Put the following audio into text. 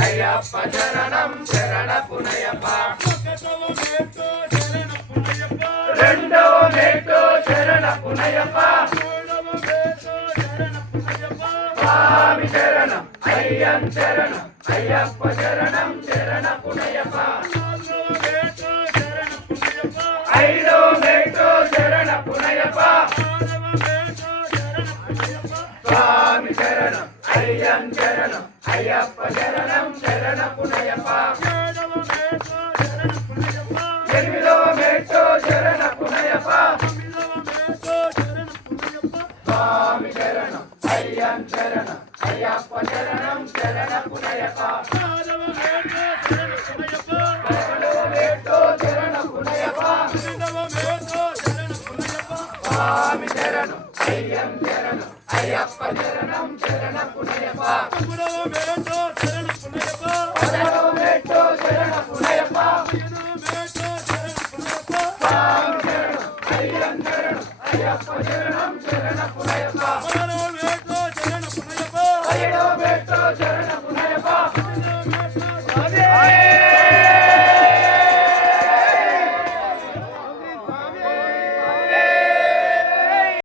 అయ్యప్ప శరణం శరణ పునయప్ప అయ్యం శరణం అయ్యప్ప శరణం శరణ పునయప్ప ఐదో మేటో శరణ పునయప్ప స్వామి శరణం అయ్యం శరణం అయ్యప్ప శరణం శరణ పునయప్ప ఎనిమిదవ మేటో శరణ పునయప్ప స్వామి శరణం అయ్యం శరణం అయ్యప్ప చరణం చరణ పునయప్ప స్వామి శరణం అయ్యం శరణం అయ్యప్ప శరణం శరణ పునయప్ప పదవ మేటో స్వామి శరణం అయ్యం శరణం అయ్యప్ప శరణం శరణ పునయప్ప. பயணம் பெற்றோ